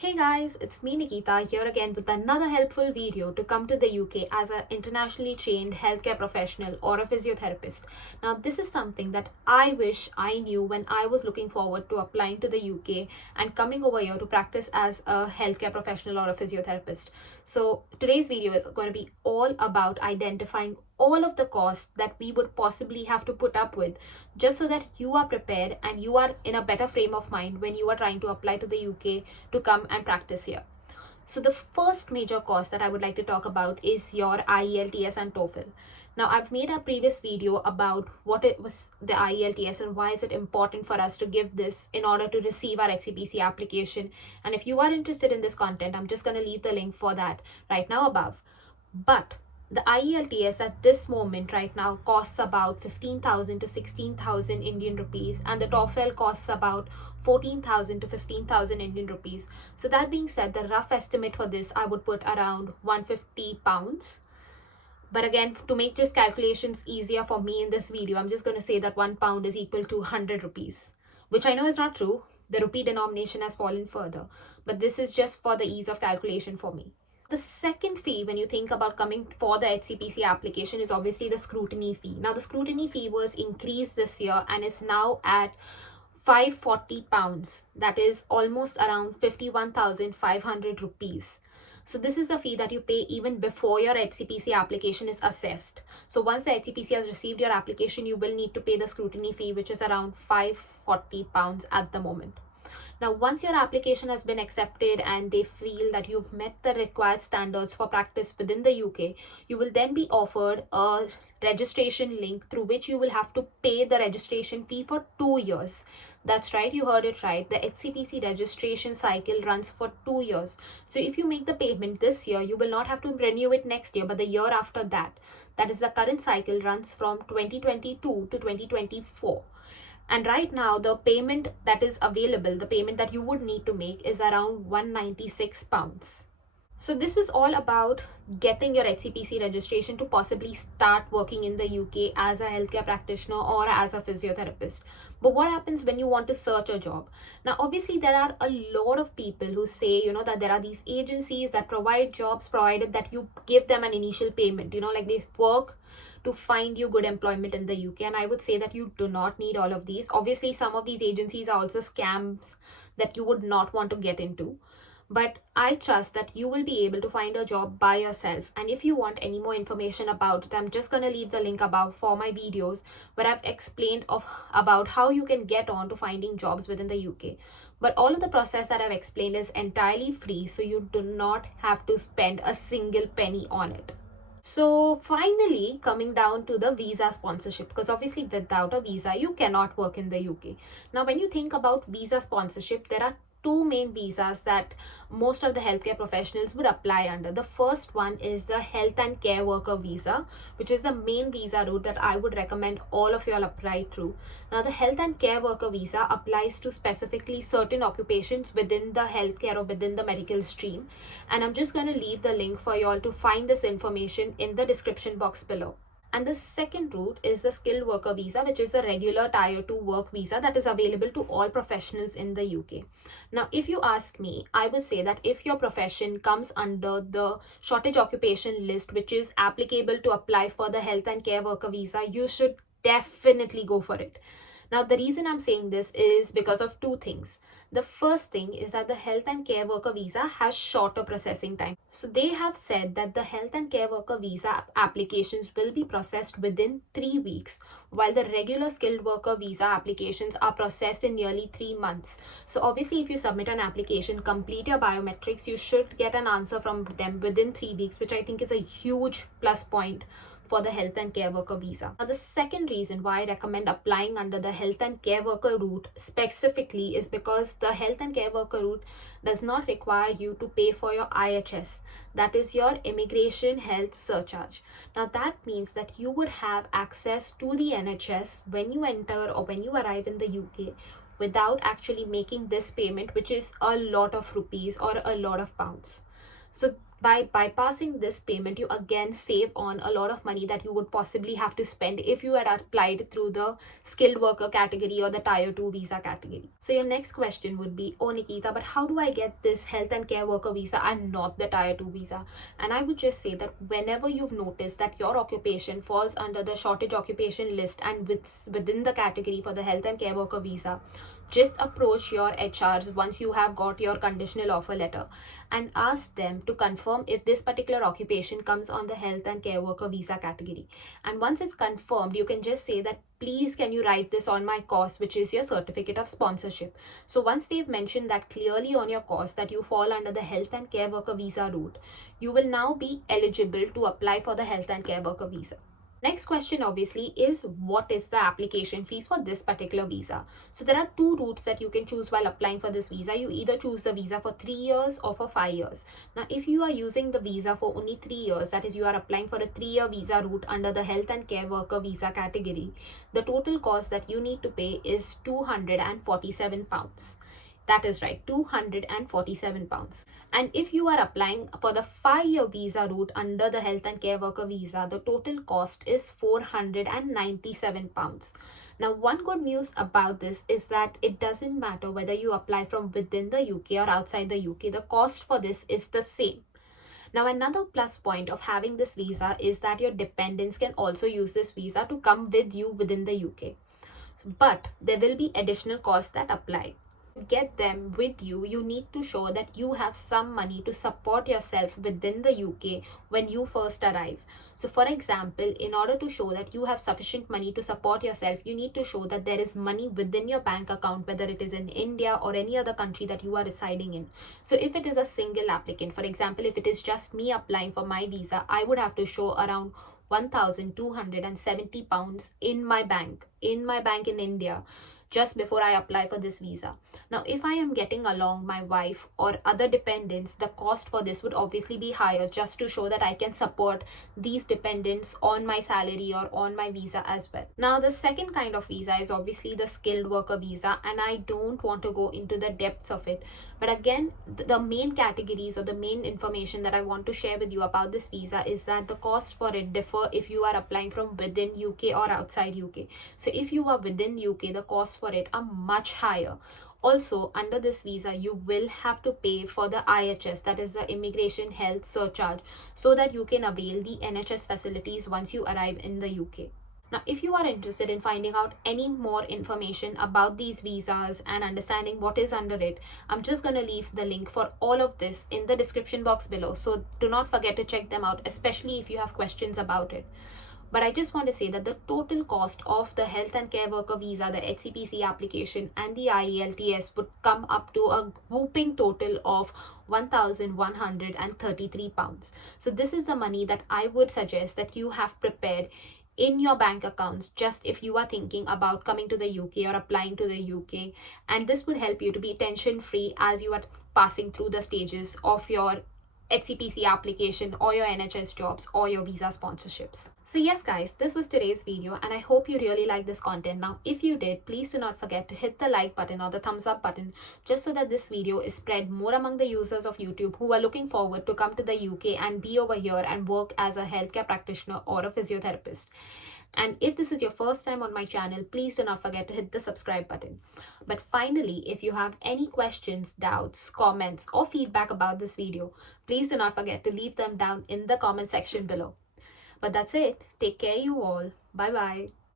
Hey guys, it's me Nikita here again with another helpful video to come to the UK as an internationally trained healthcare professional or a physiotherapist. Now, this is something that I wish I knew when I was looking forward to applying to the UK and coming over here to practice as a healthcare professional or a physiotherapist. So, today's video is going to be all about identifying all of the costs that we would possibly have to put up with just so that you are prepared and you are in a better frame of mind when you are trying to apply to the UK to come and practice here. So the first major cost that I would like to talk about is your IELTS and TOEFL. Now, I've made a previous video about what it was the IELTS and why is it important for us to give this in order to receive our HCPC application. And if you are interested in this content, I'm just going to leave the link for that right now above. But the IELTS at this moment right now costs about 15,000 to 16,000 Indian rupees, and the TOEFL costs about 14,000 to 15,000 Indian rupees. So that being said, the rough estimate for this I would put around 150 pounds. But again, to make just calculations easier for me in this video, I'm just going to say that 1 pound is equal to 100 rupees, which I know is not true. The rupee denomination has fallen further, but this is just for the ease of calculation for me. The second fee, when you think about coming for the HCPC application, is obviously the scrutiny fee. Now, the scrutiny fee was increased this year and is now at 540 pounds. That is almost around 51,500 rupees. So this is the fee that you pay even before your HCPC application is assessed. So once the HCPC has received your application, you will need to pay the scrutiny fee, which is around 540 pounds at the moment. Now, once your application has been accepted and they feel that you've met the required standards for practice within the UK, you will then be offered a registration link through which you will have to pay the registration fee for 2 years. That's right, you heard it right. The HCPC registration cycle runs for 2 years. So if you make the payment this year, you will not have to renew it next year, but the year after that. That is, the current cycle runs from 2022 to 2024. And right now, the payment that is available, the payment that you would need to make is around 196 pounds. So this was all about getting your HCPC registration to possibly start working in the UK as a healthcare practitioner or as a physiotherapist. But what happens when you want to search a job? Now, obviously, there are a lot of people who say, that there are these agencies that provide jobs provided that you give them an initial payment, like they work to find you good employment in the UK. And I would say that you do not need all of these. Obviously, some of these agencies are also scams that you would not want to get into. But I trust that you will be able to find a job by yourself. And if you want any more information about it, I'm just going to leave the link above for my videos where I've explained about how you can get on to finding jobs within the UK. But all of the process that I've explained is entirely free, so you do not have to spend a single penny on it. So finally, coming down to the visa sponsorship, because obviously without a visa, you cannot work in the UK. Now, when you think about visa sponsorship, there are two main visas that most of the healthcare professionals would apply under. The first one is the health and care worker visa, which is the main visa route that I would recommend all of you all apply through. Now, the health and care worker visa applies to specifically certain occupations within the healthcare or within the medical stream. And I'm just going to leave the link for you all to find this information in the description box below. And the second route is the skilled worker visa, which is the regular tier 2 work visa that is available to all professionals in the UK. Now, if you ask me, I would say that if your profession comes under the shortage occupation list, which is applicable to apply for the health and care worker visa, you should definitely go for it. Now, the reason I'm saying this is because of two things. The first thing is that the health and care worker visa has shorter processing time. So they have said that the health and care worker visa applications will be processed within 3 weeks, while the regular skilled worker visa applications are processed in nearly 3 months. So obviously, if you submit an application, complete your biometrics, you should get an answer from them within 3 weeks, which I think is a huge plus point for the health and care worker visa. Now, the second reason why I recommend applying under the health and care worker route specifically is because the health and care worker route does not require you to pay for your IHS, that is your immigration health surcharge. Now, that means that you would have access to the NHS when you enter or when you arrive in the UK without actually making this payment, which is a lot of rupees or a lot of pounds. So By bypassing this payment, you again save on a lot of money that you would possibly have to spend if you had applied through the skilled worker category or the tier 2 visa category. So your next question would be, oh Nikita, but how do I get this health and care worker visa and not the tier 2 visa? And I would just say that whenever you've noticed that your occupation falls under the shortage occupation list and within the category for the health and care worker visa, just approach your HRs once you have got your conditional offer letter and ask them to confirm if this particular occupation comes on the health and care worker visa category. And once it's confirmed, you can just say that, please can you write this on my cost, which is your certificate of sponsorship. So once they've mentioned that clearly on your cost that you fall under the health and care worker visa route, you will now be eligible to apply for the health and care worker visa. Next question obviously is, what is the application fees for this particular visa? So there are two routes that you can choose while applying for this visa. You either choose the visa for 3 years or for 5 years. Now if you are using the visa for only 3 years, that is you are applying for a 3-year visa route under the health and care worker visa category, the total cost that you need to pay is £247. That is right, £247. And if you are applying for the 5-year visa route under the health and care worker visa, the total cost is £497. Now, one good news about this is that it doesn't matter whether you apply from within the UK or outside the UK, the cost for this is the same. Now, another plus point of having this visa is that your dependents can also use this visa to come with you within the UK. But there will be additional costs that apply. To get them with you, you need to show that you have some money to support yourself within the UK when you first arrive. So for example, in order to show that you have sufficient money to support yourself, you need to show that there is money within your bank account, whether it is in India or any other country that you are residing in. So if it is a single applicant, for example, if it is just me applying for my visa, I would have to show around £1,270 in my bank in India just before I apply for this visa. Now, if I am getting along my wife or other dependents, the cost for this would obviously be higher, just to show that I can support these dependents on my salary or on my visa as well. Now, the second kind of visa is obviously the skilled worker visa, and I don't want to go into the depths of it. But again, the main categories or the main information that I want to share with you about this visa is that the cost for it differ if you are applying from within UK or outside UK. So if you are within UK, the costs for it are much higher. Also, under this visa, you will have to pay for the IHS, that is the Immigration Health Surcharge, so that you can avail the NHS facilities once you arrive in the UK. Now, if you are interested in finding out any more information about these visas and understanding what is under it, I'm just going to leave the link for all of this in the description box below. So do not forget to check them out, especially if you have questions about it. But I just want to say that the total cost of the health and care worker visa, the HCPC application and the IELTS would come up to a whooping total of £1,133. So this is the money that I would suggest that you have prepared in your bank accounts just if you are thinking about coming to the UK or applying to the UK, and this would help you to be tension free as you are passing through the stages of your HCPC application or your NHS jobs or your visa sponsorships. So yes guys, this was today's video and I hope you really like this content. Now if you did, please do not forget to hit the like button or the thumbs up button, just so that this video is spread more among the users of YouTube who are looking forward to come to the UK and be over here and work as a healthcare practitioner or a physiotherapist. And if this is your first time on my channel, please do not forget to hit the subscribe button. But finally, if you have any questions, doubts, comments or feedback about this video, please do not forget to leave them down in the comment section below. But that's it. Take care you all. Bye bye.